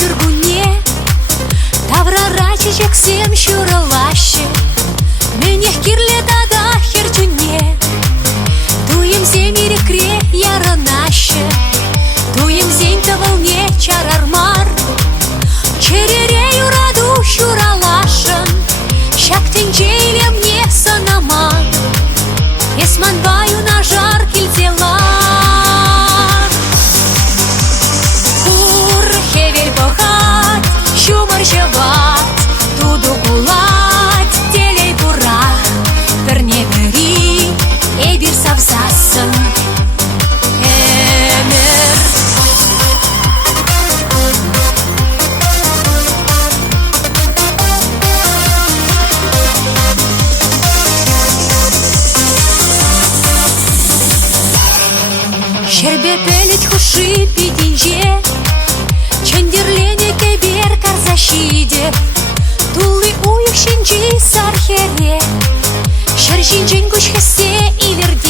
шургуне, таврара чечек сем шуралаще, менех кирле тада хертюне. Туем земире кре яранаще, туем зень-то волне чарармар, черерею раду шуралашен, щак тенчейле мне санама, есманбаю на жар кильтела. Шумаржават, туду кулать, телей бурах, верне бери, эбир савсасын, эмер. Шербе пелить хуши пидинже, чендерлене кебер карзащиде, тулы уих шинчи сархере, шер шинчен куч хесе и верде.